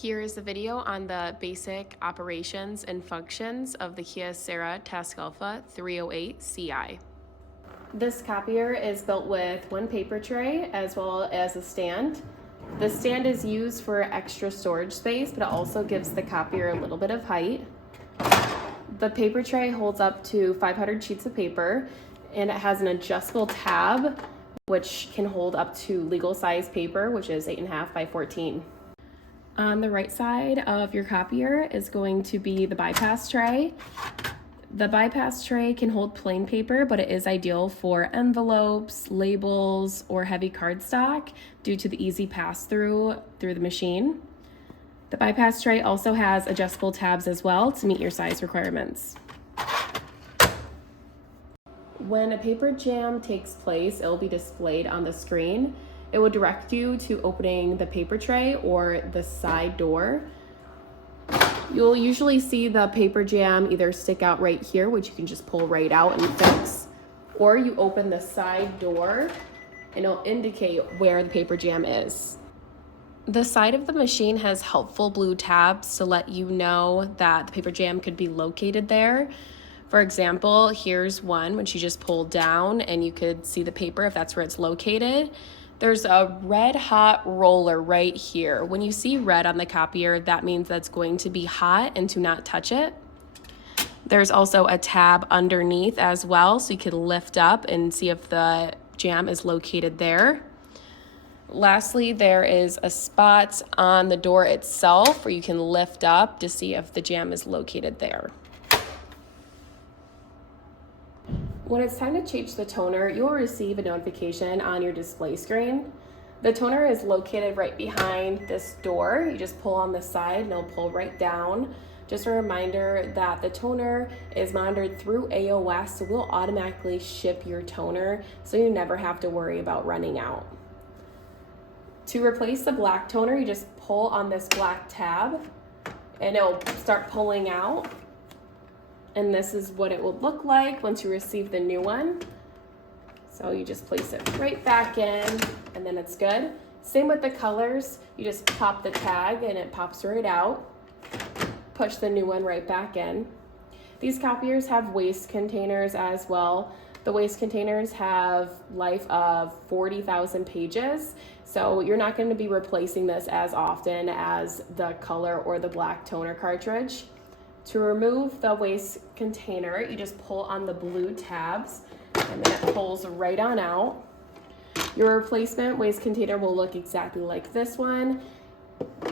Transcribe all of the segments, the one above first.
Here is a video on the basic operations and functions of the Kyocera Task Alpha 308 CI. This copier is built with one paper tray as well as a stand. The stand is used for extra storage space, but it also gives the copier a little bit of height. The paper tray holds up to 500 sheets of paper, and it has an adjustable tab which can hold up to legal size paper, which is 8.5 by 14. On the right side of your copier is going to be the bypass tray. The bypass tray can hold plain paper, but it is ideal for envelopes, labels, or heavy cardstock due to the easy pass-through through the machine. The bypass tray also has adjustable tabs as well to meet your size requirements. When a paper jam takes place, it will be displayed on the screen. It will direct you to opening the paper tray or the side door. You'll usually see the paper jam either stick out right here, which you can just pull right out and fix, or you open the side door and it'll indicate where the paper jam is. The side of the machine has helpful blue tabs to let you know that the paper jam could be located there. For example, here's one which you just pull down and you could see the paper if that's where it's located. There's a red hot roller right here. When you see red on the copier, that means that's going to be hot and to not touch it. There's also a tab underneath as well, so you can lift up and see if the jam is located there. Lastly, there is a spot on the door itself where you can lift up to see if the jam is located there. When it's time to change the toner, you will receive a notification on your display screen. The toner is located right behind this door. You just pull on the side and it'll pull right down. Just a reminder that the toner is monitored through AOS, so we'll automatically ship your toner so you never have to worry about running out. To replace the black toner, you just pull on this black tab and it'll start pulling out. And this is what it will look like once you receive the new one. So you just place it right back in and then it's good. Same with the colors. You just pop the tag and it pops right out. Push the new one right back in. These copiers have waste containers as well. The waste containers have life of 40,000 pages. So you're not going to be replacing this as often as the color or the black toner cartridge. To remove the waste container, you just pull on the blue tabs and then it pulls right on out. Your replacement waste container will look exactly like this one.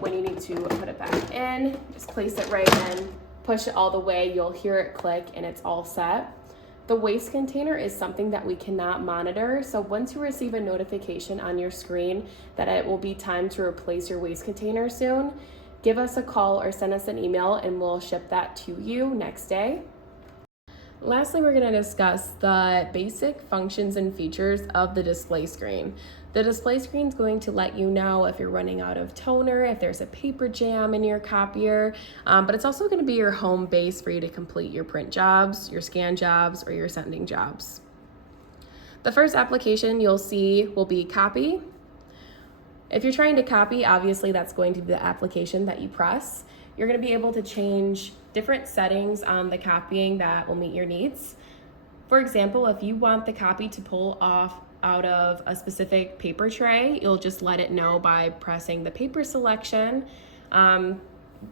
When you need to put it back in, just place it right in, push it all the way, you'll hear it click and it's all set. The waste container is something that we cannot monitor, so once you receive a notification on your screen that it will be time to replace your waste container soon, give us a call or send us an email and we'll ship that to you next day. Lastly, we're going to discuss the basic functions and features of the display screen. The display screen is going to let you know if you're running out of toner, if there's a paper jam in your copier, but it's also going to be your home base for you to complete your print jobs, your scan jobs, or your sending jobs. The first application you'll see will be copy. If you're trying to copy, obviously that's going to be the application that you press. You're going to be able to change different settings on the copying that will meet your needs. For example, if you want the copy to pull off out of a specific paper tray, you'll just let it know by pressing the paper selection.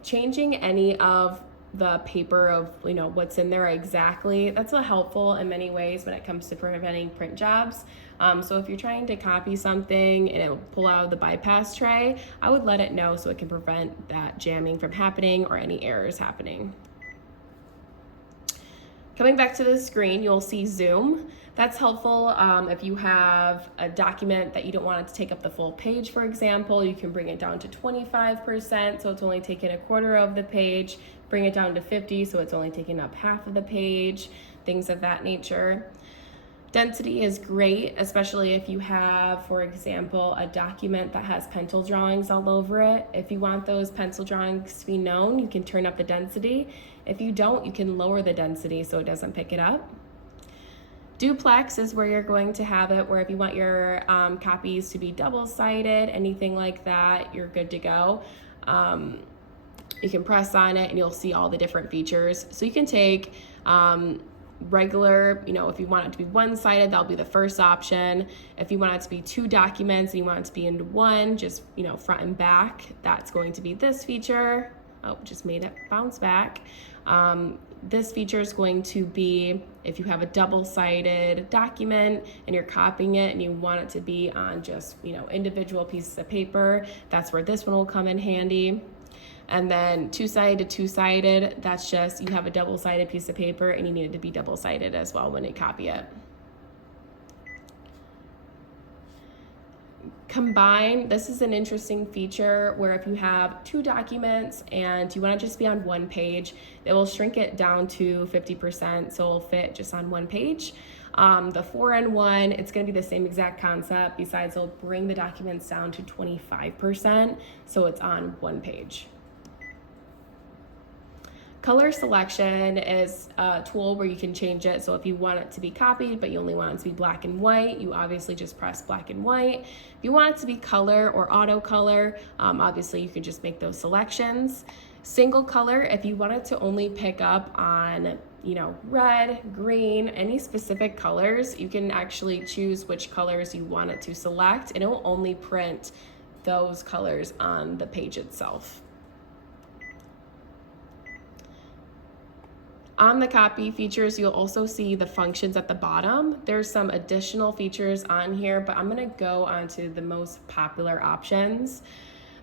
Changing any of the paper of what's in there exactly, that's helpful in many ways when it comes to preventing print jobs. So if you're trying to copy something and it'll pull out of the bypass tray, I would let it know so it can prevent that jamming from happening or any errors happening. Coming back to the screen, you'll see zoom. That's helpful if you have a document that you don't want it to take up the full page, for example. You can bring it down to 25%, so it's only taking a quarter of the page. Bring it down to 50, so it's only taking up half of the page, things of that nature. Density is great, especially if you have, for example, a document that has pencil drawings all over it. If you want those pencil drawings to be known, you can turn up the density. If you don't, you can lower the density so it doesn't pick it up. Duplex is where you're going to have it, where if you want your copies to be double-sided, anything like that, you're good to go. You can press on it and you'll see all the different features. So you can take regular, if you want it to be one-sided, that'll be the first option. If you want it to be 2 documents and you want it to be into one, just, front and back, that's going to be this feature. Oh, just made it bounce back. This feature is going to be if you have a double-sided document and you're copying it and you want it to be on just, individual pieces of paper, that's where this one will come in handy. And then 2-sided to 2-sided, that's just you have a double-sided piece of paper and you need it to be double-sided as well when you copy it. Combine, this is an interesting feature where if you have 2 documents and you want to just be on one page, it will shrink it down to 50%, so it'll fit just on one page. The 4-in-1, it's going to be the same exact concept, besides it'll bring the documents down to 25%, so it's on one page. Color selection is a tool where you can change it. So if you want it to be copied, but you only want it to be black and white, you obviously just press black and white. If you want it to be color or auto color, obviously you can just make those selections. Single color, if you want it to only pick up on, red, green, any specific colors, you can actually choose which colors you want it to select, and it will only print those colors on the page itself. On the copy features, you'll also see the functions at the bottom. There's some additional features on here, but I'm gonna go on to the most popular options.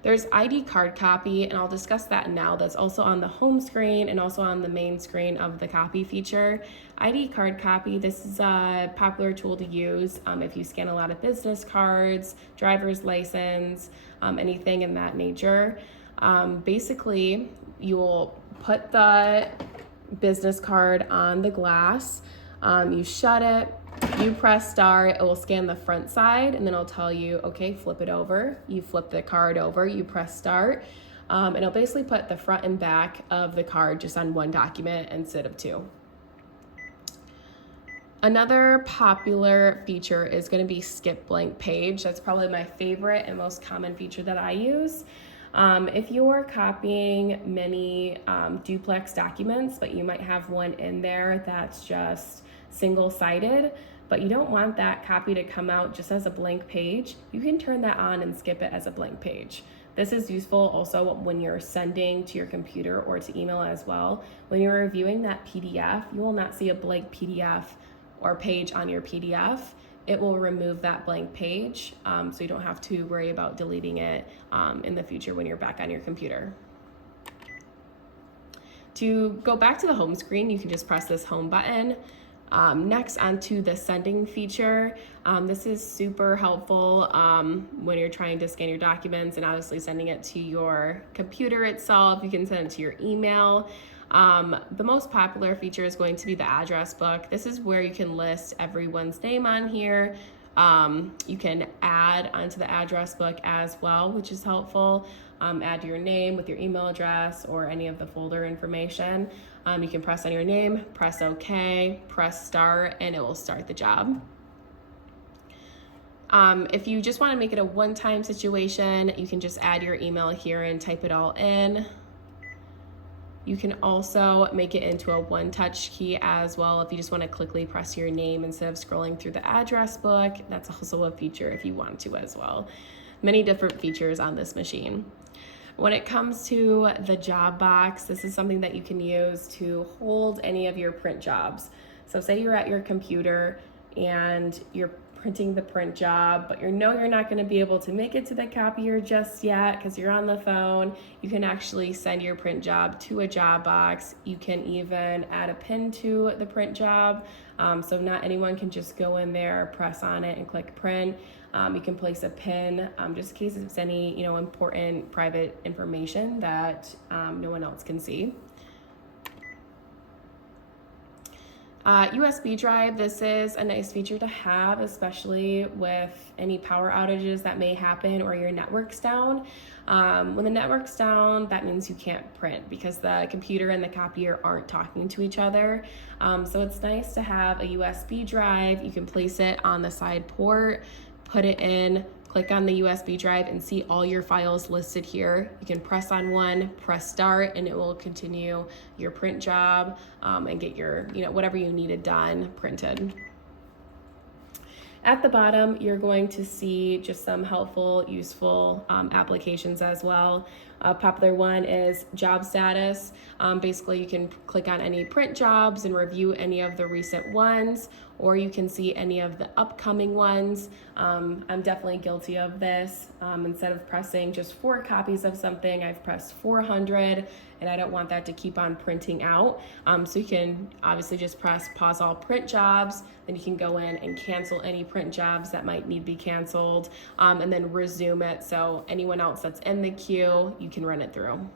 There's ID card copy, and I'll discuss that now. That's also on the home screen and also on the main screen of the copy feature. ID card copy, this is a popular tool to use if you scan a lot of business cards, driver's license, anything in that nature. Basically, you'll put the business card on the glass, you shut it, you press start, it will scan the front side, and then it'll tell you, okay, flip it over. You flip the card over, you press start, and it'll basically put the front and back of the card just on one document instead of 2. Another popular feature is going to be skip blank page. That's probably my favorite and most common feature that I use. If you're copying many duplex documents, but you might have one in there that's just single-sided, but you don't want that copy to come out just as a blank page, you can turn that on and skip it as a blank page. This is useful also when you're sending to your computer or to email as well. When you're reviewing that PDF, you will not see a blank PDF or page on your PDF. It will remove that blank page, so you don't have to worry about deleting it in the future when you're back on your computer. To go back to the home screen, you can just press this home button. Next, onto the sending feature. This is super helpful when you're trying to scan your documents and obviously sending it to your computer itself. You can send it to your email. The most popular feature is going to be the address book. This is where you can list everyone's name on here. You can add onto the address book as well, which is helpful. Add your name with your email address or any of the folder information. You can press on your name, press OK, press start, and it will start the job. If you just want to make it a one-time situation, you can just add your email here and type it all in. You can also make it into a one-touch key as well if you just want to quickly press your name instead of scrolling through the address book. That's also a feature if you want to as well. Many different features on this machine. When it comes to the job box, this is something that you can use to hold any of your print jobs. So say you're at your computer and you're printing the print job, but you're not going to be able to make it to the copier just yet because you're on the phone. You can actually send your print job to a job box. You can even add a pin to the print job, so not anyone can just go in there, press on it, and click print. You can place a pin just in case it's any important private information that no one else can see. USB drive, this is a nice feature to have, especially with any power outages that may happen or your network's down. When the network's down, that means you can't print because the computer and the copier aren't talking to each other. So it's nice to have a USB drive. You can place it on the side port, put it in, click on the USB drive and see all your files listed here. You can press on one, press start, and it will continue your print job and get your, whatever you needed done printed. At the bottom, you're going to see just some helpful, useful applications as well. A popular one is job status. Basically, you can click on any print jobs and review any of the recent ones, or you can see any of the upcoming ones. I'm definitely guilty of this. Instead of pressing just 4 copies of something, I've pressed 400, and I don't want that to keep on printing out. So you can obviously just press pause all print jobs, then you can go in and cancel any print jobs that might need to be canceled, and then resume it. So anyone else that's in the queue, you can run it through.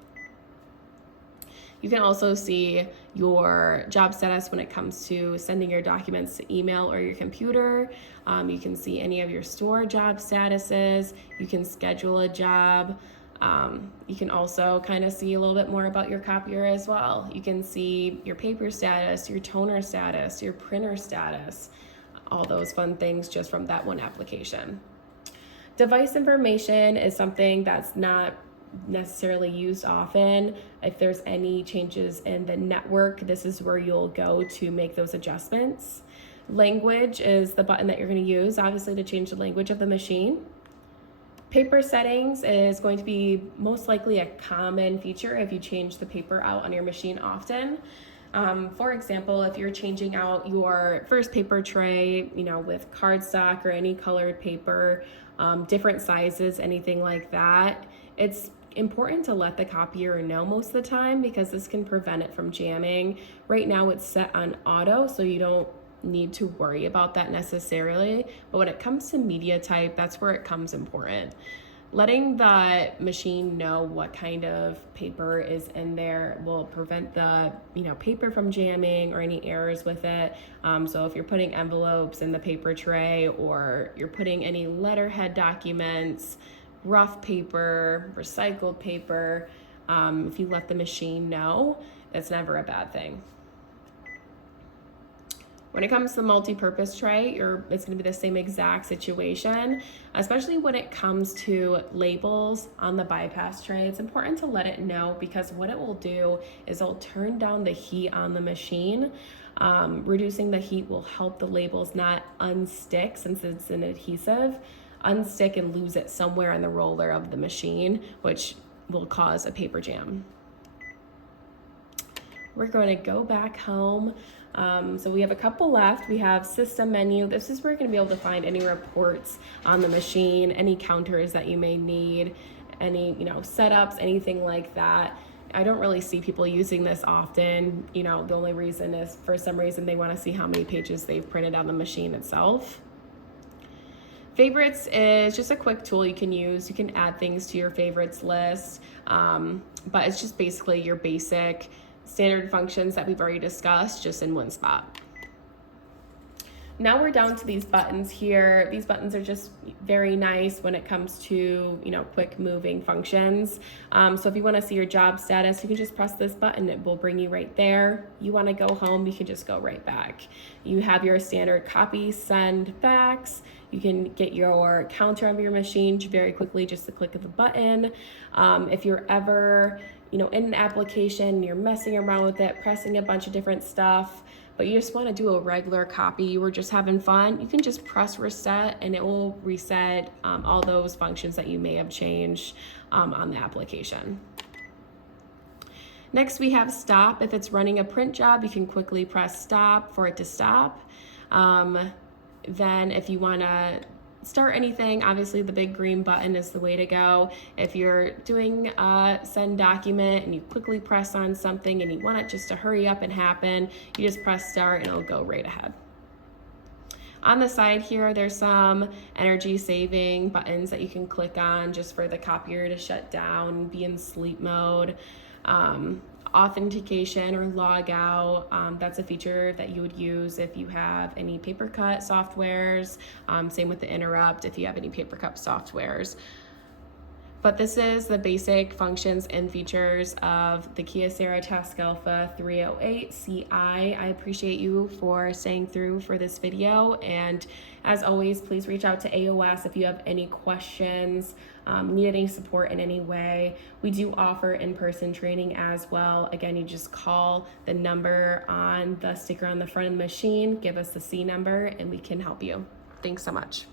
You can also see your job status when it comes to sending your documents to email or your computer. You can see any of your store job statuses. You can schedule a job. You can also kind of see a little bit more about your copier as well. You can see your paper status, your toner status, your printer status, all those fun things just from that one application. Device information is something that's not necessarily used often. If there's any changes in the network, this is where you'll go to make those adjustments. Language is the button that you're going to use, obviously, to change the language of the machine. Paper settings is going to be most likely a common feature if you change the paper out on your machine often. For example, if you're changing out your first paper tray, with cardstock or any colored paper, different sizes, anything like that, it's important to let the copier know most of the time, because this can prevent it from jamming. Right now it's set on auto, so you don't need to worry about that necessarily, but when it comes to media type, that's where it comes important. Letting the machine know what kind of paper is in there will prevent the paper from jamming or any errors with it. So if you're putting envelopes in the paper tray, or you're putting any letterhead documents, rough paper, recycled paper, if you let the machine know, that's never a bad thing. When it comes to the multi-purpose tray, it's going to be the same exact situation, especially when it comes to labels on the bypass tray. It's important to let it know, because what it will do is it'll turn down the heat on the machine. Reducing the heat will help the labels not unstick, since it's an adhesive, unstick and lose it somewhere in the roller of the machine, which will cause a paper jam. We're going to go back home. So we have a couple left. We have system menu. This is where you're going to be able to find any reports on the machine, any counters that you may need, any setups, anything like that. I don't really see people using this often. The only reason is for some reason they want to see how many pages they've printed on the machine itself. Favorites is just a quick tool you can use. You can add things to your favorites list, but it's just basically your basic standard functions that we've already discussed, just in one spot. Now we're down to these buttons here. These buttons are just very nice when it comes to, quick moving functions. So if you want to see your job status, you can just press this button. It will bring you right there. You want to go home, you can just go right back. You have your standard copy, send, fax. You can get your counter of your machine very quickly, just the click of the button. If you're ever in an application, you're messing around with it, pressing a bunch of different stuff, but you just want to do a regular copy, you were just having fun, you can just press reset and it will reset all those functions that you may have changed on the application. Next, we have stop. If it's running a print job, you can quickly press stop for it to stop. Then if you want to start anything, obviously the big green button is the way to go. If you're doing a send document and you quickly press on something and you want it just to hurry up and happen, you just press start and it'll go right ahead. On the side here, there's some energy saving buttons that you can click on just for the copier to shut down, be in sleep mode. Authentication or log out, that's a feature that you would use if you have any paper cut softwares. Same with the interrupt if you have any paper cut softwares. But this is the basic functions and features of the Kyocera Task Alpha 308 CI. I appreciate you for staying through for this video. And as always, please reach out to AOS if you have any questions, need any support in any way. We do offer in-person training as well. Again, you just call the number on the sticker on the front of the machine, give us the C number, and we can help you. Thanks so much.